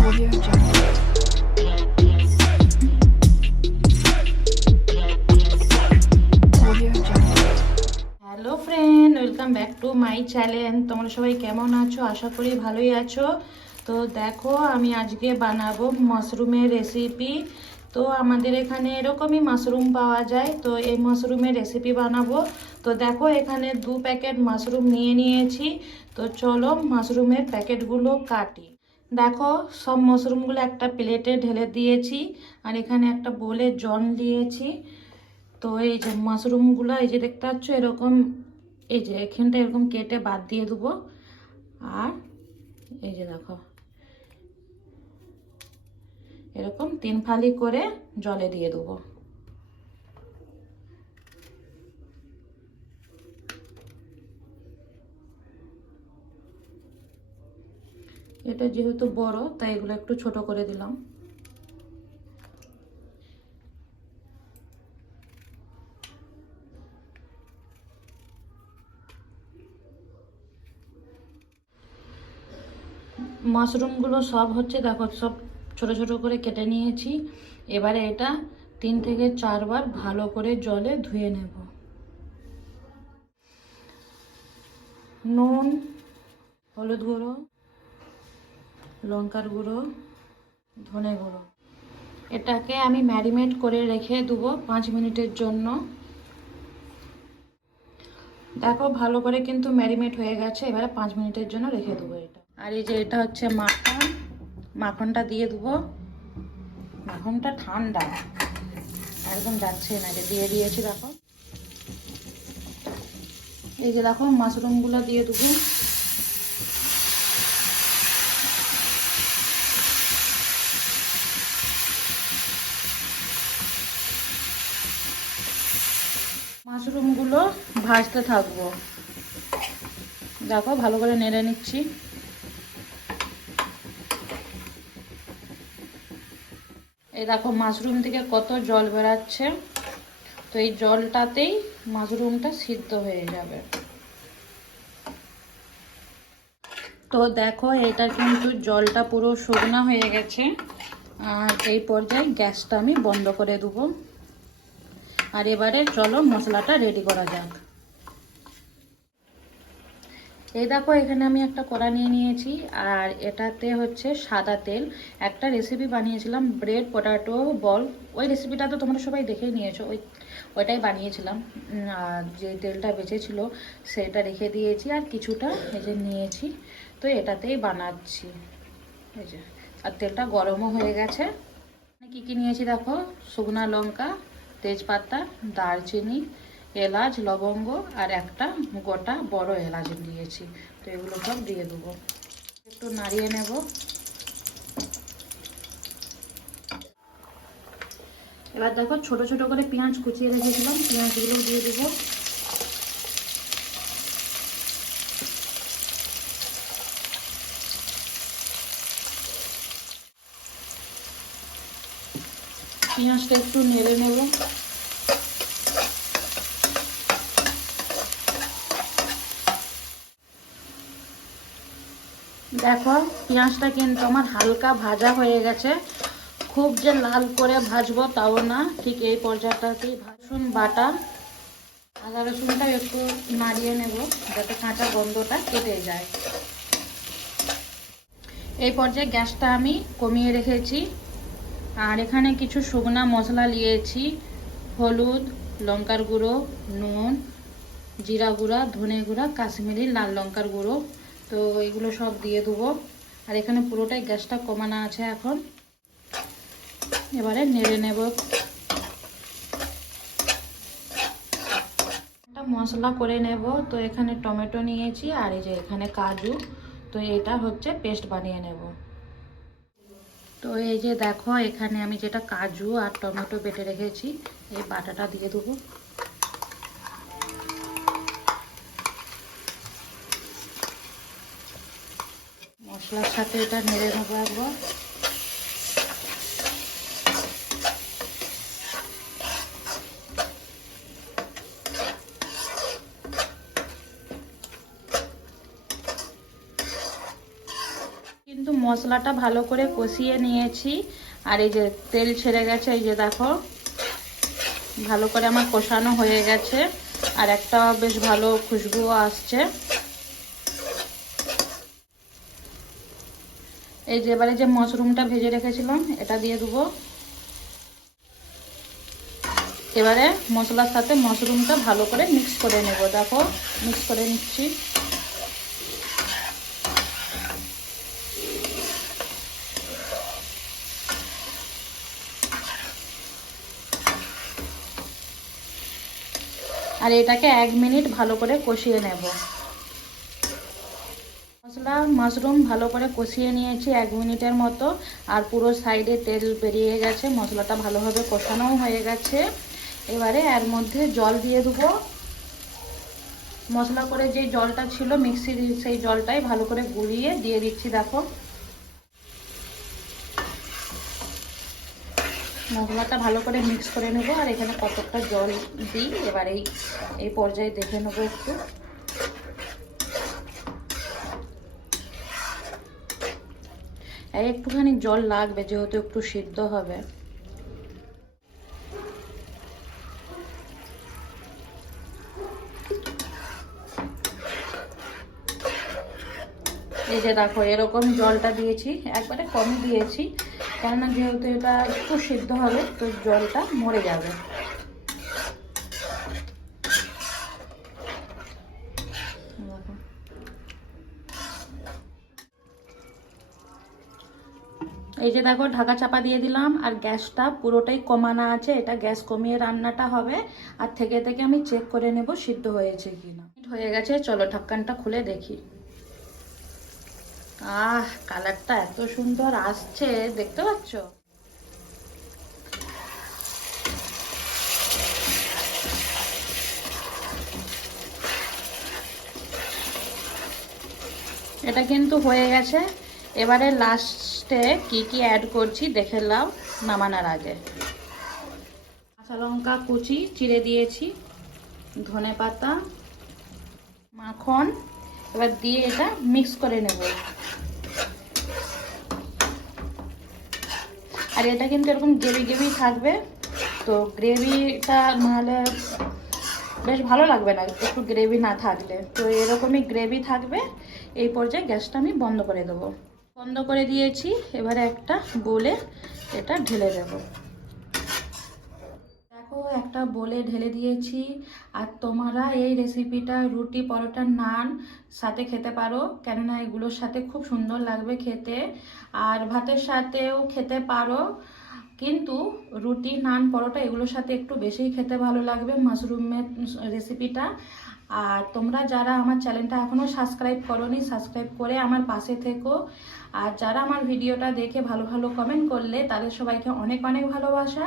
Hello friend welcome back to my channel তোমরা সবাই কেমন আছো? আশা করি ভালোই আছো। তো দেখো, আমি আজকে বানাবো মাশরুমের রেসিপি তো আমাদের এখানে এরকমই মাশরুম পাওয়া যায়। তো এই মাশরুমের রেসিপি বানাবো। তো দেখো, এখানে দু প্যাকেট মাশরুম নিয়ে নিয়েছি। তো চলো মাশরুমের প্যাকেটগুলো কাটি। দেখো, সব মাশরুমগুলো একটা প্লেটে ঢেলে দিয়েছি আর এখানে একটা বোলে জল দিয়েছি। তো এই যে মাশরুমগুলো, এই যে দেখতে পাচ্ছ, এরকম, এই যে এখানটা এরকম কেটে বাদ দিয়ে দেবো। আর এই যে দেখো, এরকম তিন ফালি করে জলে দিয়ে দেবো। এটা যেহেতু বড়, তাই এগুলো একটু ছোট করে দিলাম। মাশরুমগুলো সব হচ্ছে, দেখো সব ছোট ছোট করে কেটে নিয়েছি। এবারে এটা তিন থেকে চারবার ভালো করে জলে ধুয়ে নেব। নুন, হলুদ গুঁড়ো লঙ্কার গুঁড়ো, ধনে গুঁড়ো। এটাকে আমি ম্যারিনেট করে রেখে দেবো পাঁচ মিনিটের জন্য। দেখো, ভালো করে কিন্তু ম্যারিনেট হয়ে গেছে। এবারে পাঁচ মিনিটের জন্য রেখে দেবো এটা। আর এই যে এটা হচ্ছে মাখন, মাখনটা দিয়ে দেবো। মাখনটা ঠান্ডা, একদম যাচ্ছে না, যে দিয়ে দিয়েছি, দেখো। এই যে দেখো, মাশরুমগুলো দিয়ে দেবো মাশরুমগুলো ভাজতে থাকব। দেখো, ভালো করে নেড়ে নিচ্ছি। এই দেখো, মাশরুম থেকে কত জল বেরাচ্ছে। তো এই জলটাতেই মাশরুমটা সিদ্ধ হয়ে যাবে। তো দেখো, এটা কিন্তু জলটা পুরো শুকনা হয়ে গেছে। আর এই পর্যায়ে গ্যাসটা আমি বন্ধ করে দেবো। আর এবারে চলো মশলাটা রেডি করা যাক। এই দেখো, এখানে আমি একটা কড়া নিয়ে নিয়েছি, আর এটাতে হচ্ছে সাদা তেল। একটা রেসিপি বানিয়েছিলাম ব্রেড পটাটো বল ওই রেসিপিটা তো তোমরা সবাই দেখেই নিয়েছো, ওই, ওইটাই বানিয়েছিলাম। যে তেলটা বেঁচেছিল সেটা রেখে দিয়েছি, আর কিছুটা এই যে নিয়েছি, তো এটাতেই বানাচ্ছি। এই যে, আর তেলটা গরমও হয়ে গেছে। কি কি নিয়েছি দেখো? শুকনা লঙ্কা, তেজপাতা, দারচিনি এলাচ, লবঙ্গ আর একটা গোটা বড় এলাচ দিয়েছি। তো এগুলো সব দিয়ে দেবো। একটু নাড়িয়ে নেব। এবার দেখো ছোট ছোট করে পেঁয়াজ কুচিয়ে রেখেছিলাম। পেঁয়াজগুলো দিয়ে দেবো। পেঁয়াজটা একটু নেড়ে নেব। দেখো, পেঁয়াজটা কিন্তু আমার হালকা ভাজা হয়ে গেছে। খুব যে লাল করে ভাজবো তাও না, ঠিক এই পর্যায়টাতেই রসুন বাটা। আদা রসুনটা একটু নাড়িয়ে নেব, যাতে কাঁচা গন্ধটা কেটে যায়। এই পর্যায়ে গ্যাসটা আমি কমিয়ে রেখেছি। আর এখানে কিছু শুকনা মশলা নিয়েছি। হলুদ, লঙ্কার গুঁড়ো, নুন, জিরা গুঁড়া, ধনে গুঁড়া, কাশ্মীরি লাল লঙ্কার গুঁড়ো। তো এগুলো সব দিয়ে দেবো আর এখানে পুরোটাই গ্যাসটা কমানো আছে এখন। এবারে নেড়ে নেব। মশলা করে নেব। তো এখানে টমেটো নিয়েছি আর এই যে এখানে কাজু। তো এটা হচ্ছে পেস্ট বানিয়ে নেব। তো এই যে দেখো, এখানে আমি যেটা কাজু আর টমেটো বেটে রেখেছি, এই বাটাটা দিয়ে দেবো মশলার সাথে এটা নেড়ে নেব একবার। কিন্তু মশলাটা ভালো করে কষিয়ে নিয়েছি। আর এই যে তেল ছেড়ে গেছে, এই যে দেখো, ভালো করে আমার কষানো হয়ে গেছে। আর একটা বেশ ভালো খুশবুও আসছে। এই যে এবারে যে মাশরুমটা ভেজে রেখেছিলাম, এটা দিয়ে দেবো। এবারে মশলার সাথে মাশরুমটা ভালো করে মিক্স করে নেব। দেখো মিক্স করে নিচ্ছি। আর এটাকে এক মিনিট ভালো করে কষিয়ে নেব। মশলা, মাশরুম ভালো করে কষিয়ে নিয়েছি এক মিনিটের মতো। আর পুরো সাইডে তেল বেরিয়ে গেছে, মশলাটা ভালোভাবে কষানোও হয়ে গেছে। এবারে এর মধ্যে জল দিয়ে দেবো। মশলা করে যে জলটা ছিল, মিক্সির সেই জলটাই ভালো করে গুলিয়ে দিয়ে দিচ্ছি, দেখো। মশলাটা ভালো করে মিক্স করে নেব, আর এখানে কতটা জল দিই, এবার এই এই পর্যায়ে দেখে নেব একটু। এই একটুখানি জল লাগবে, যেহেতু একটু সিদ্ধ হবে। এই যে দেখো, এরকম জলটা দিয়েছি, একবারে কমই দিয়েছি, কেননা যেহেতু এটা একটু সিদ্ধ হবে, তো জলটা মরে যাবে দেখো। এই যে দেখো, ঢাকা চাপা দিয়ে দিলাম, আর গ্যাসটা পুরোটাই কমানো আছে। এটা গ্যাস কমিয়ে রান্নাটা হবে, আর থেকে থেকে আমি চেক করে নেব সিদ্ধ হয়েছে কি কিনা হয়ে গেছে, চলো ঢাক্কানটা খুলে দেখি। আহ, কালারটা এত সুন্দর আসছে, দেখতে পাচ্ছ? এটা কিন্তু হয়ে গেছে। এবারে লাস্টে কি কি অ্যাড করছি দেখে নাও, নামানোর আগে। কাঁচা লঙ্কা কুচি চিড়ে দিয়েছি, ধনে পাতা, মাখন, এবার দিয়ে এটা মিক্স করে নেব। আর এটা কিন্তু এরকম গ্রেভি গ্রেভি থাকবে, তো গ্রেভিটা নাহলে বেশ ভালো লাগবে না, একটু গ্রেভি না থাকলে। তো এরকমই গ্রেভি থাকবে, এই পর্যায়ে গ্যাসটা আমি বন্ধ করে দেবো। বন্ধ করে দিয়েছি। এবারে একটা বলে এটা ঢেলে দেবো। দেখো, একটা বলে ঢেলে দিয়েছি। আর তোমরা এই রেসিপিটা রুটি, পরোটা, নান সাথে খেতে পারো। কেননা এগুলোর সাথে খুব সুন্দর লাগবে খেতে। আর ভাতের সাথেও খেতে পারো। কিন্তু রুটি, নান, পরোটা এগুলোর সাথে একটু বেশিই খেতে ভালো লাগবে মাশরুমের রেসিপিটা আর তোমরা যারা আমার চ্যানেলটা এখনও সাবস্ক্রাইব করোনি সাবস্ক্রাইব করে আমার পাশে থেকো। আর যারা আমার ভিডিওটা দেখে ভালো ভালো কমেন্ট করলে তাদের সবাইকে অনেক অনেক ভালোবাসা।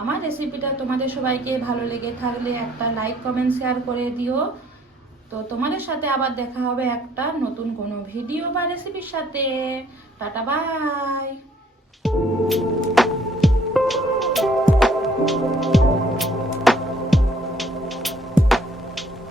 আমার রেসিপিটা তোমাদের সবাইকে ভালো লেগে থাকলে একটা লাইক কমেন্ট শেয়ার করে দিও। তো তোমাদের সাথে আবার দেখা হবে একটা নতুন কোনো ভিডিও বা রেসিপির সাথে। Tata bye